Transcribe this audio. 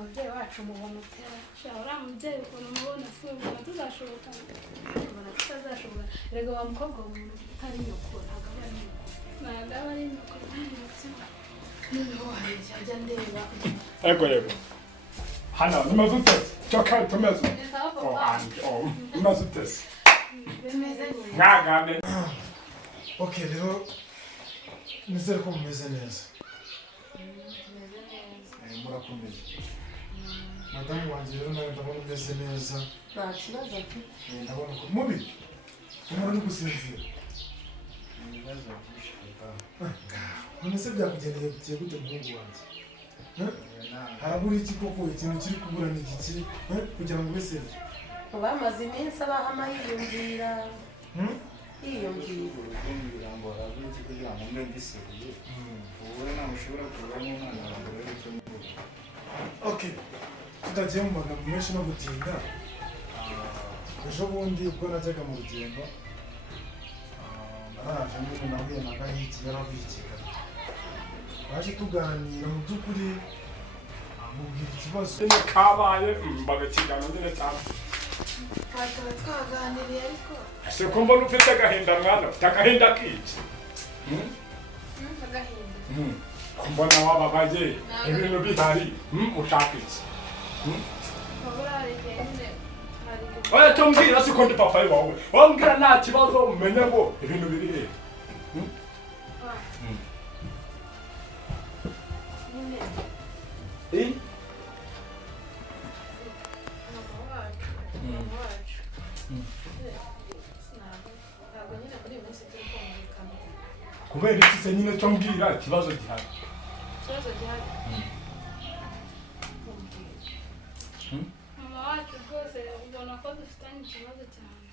umubyeyi wacu mubona utera shahora umubyeyi ukuntu mubona afungura tuzashoboka ubona tutazashoboka rego wa mukobwa umuntu utari nyoko ntabwo aba ari nyoko noneho hari icyajya ndeba yego hano nimaze utese cyoka tumeze nimaze utese mwagane okay rero nizere ko mumeze neza murakomeye madamu wanjye rero nawe ndabona umeze neza nta kibazo afite ndabona ko mubi umara no gusinzira ibibazo byinshi none se byakugendeye gutiye gute muhungu wanjye harabura iki koko ikintu kiri kubura ni iki kugira ngo wese bamaze iminsi abahama yiyumvira kugira ngo harabura iki kugira ngo mbe mbisubiye ubu ntabwo ushobora kubamo umwana wawe rero icyo mvuga okay tutagiye mu magambo menshi no gutinda ejo bundi ubwo najyaga mu rugendo naraje nyine nahuye na Gahigi yaravuye i Kigali baje tuganira mu by'ukuri mubwira ikibazo kabaye bagakigana nyine cyane twakaba twaganiriye ariko ese ko mbona ufite agahinda mwana ufite agahinda k'iki agahinda ko mbona wababaye ibintu bihari ushaka iki wabura hari igihe nyine hari igihe oya cyo mbwira siko ndi papa wawe wambwira nta kibazo umenye ngo ibintu biri hehe nyine mama wacu ntabwo nyine muri iyi minsi turi kumvikana kubera iki se nyine cyo mbwira ikibazo gihari mama wacu rwose ubona ko dufitanye ikibazo cyane